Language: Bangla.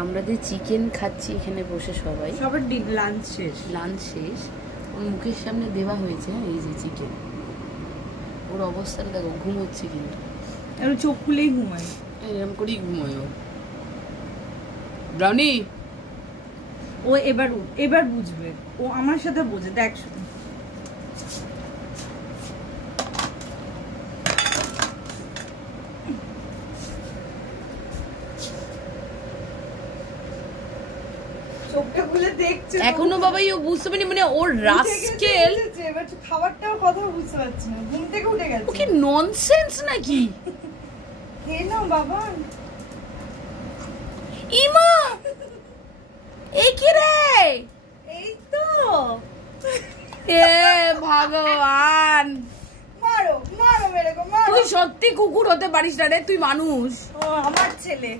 আমরা যে চিকেন খাচ্ছি এখানে বসে সবাই, সবার লাঞ্চ শেষ ওর মুখের সামনে দেওয়া হয়েছে। এই যে চিকেন, ওর অবস্থাটা দেখো, ঘুমোচ্ছে কিন্তু চোখ খুলেই ঘুমায়, এরকম করেই ঘুমোয় ও। ব্রাউনি ও এবার বুঝবে, ও আমার সাথে বোঝে। দেখ শুধু চোখটা খুলে দেখছে এখনো বাবাই ও বুঝতে পারেনি, মানে ওর রাস্কেল খাবারটাও কথা বুঝতে পারছি না, ঘুম থেকে উঠে গেছে। ও কি ননসেন্স নাকি? খেয়ে নাও বাবা। ইমা এই কি রে? এই তো এ ভগবান, মারো মারো মেরে গো, মারো। তুই সত্যি কুকুর হতে পারিস না রে, তুই মানুষ। ও আমার ছেলে।